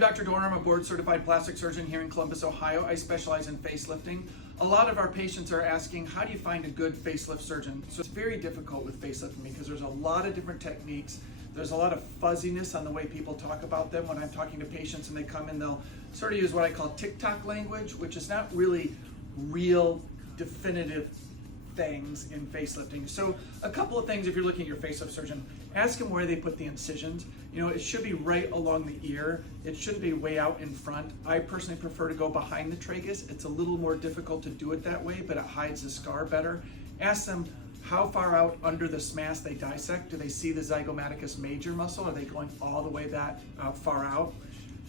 I'm Dr. Dorner. I'm a board-certified plastic surgeon here in Columbus, Ohio. I specialize in facelifting. A lot of our patients are asking, how do you find a good facelift surgeon? So it's very difficult with facelifting because there's a lot of different techniques. There's a lot of fuzziness on the way people talk about them. When I'm talking to patients and they come in, they'll sort of use what I call TikTok language, which is not really real, definitive things in facelifting. So a couple of things if you're looking at your facelift surgeon, ask them where they put the incisions. You know, it should be right along the ear. It shouldn't be way out in front. I personally prefer to go behind the tragus. It's a little more difficult to do it that way, but it hides the scar better. Ask them how far out under the SMAS they dissect. Do they see the zygomaticus major muscle? Are they going all the way that far out?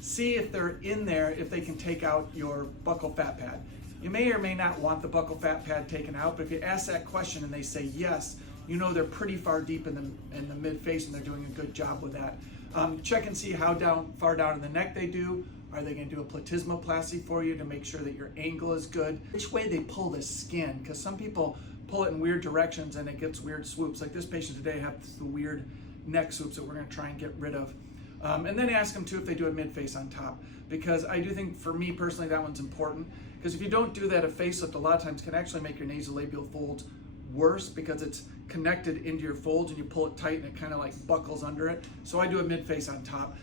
See if they're in there, if they can take out your buccal fat pad. You may or may not want the buccal fat pad taken out, but if you ask that question and they say yes, you know they're pretty far deep in the mid-face and they're doing a good job with that. Check and see how far down in the neck they do. Are they going to do a platysmoplasty for you to make sure that your angle is good? Which way they pull the skin, because some people pull it in weird directions and it gets weird swoops. Like this patient today has the weird neck swoops that we're going to try and get rid of. And then ask them too if they do a mid-face on top, because I do think for me personally that one's important, because if you don't do that, a facelift a lot of times can actually make your nasolabial folds worse because it's connected into your folds and you pull it tight and it kind of like buckles under it. So I do a mid-face on top.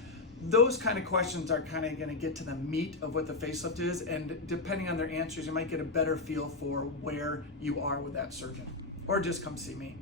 Those kind of questions are kind of going to get to the meat of what the facelift is, and depending on their answers you might get a better feel for where you are with that surgeon, or just come see me.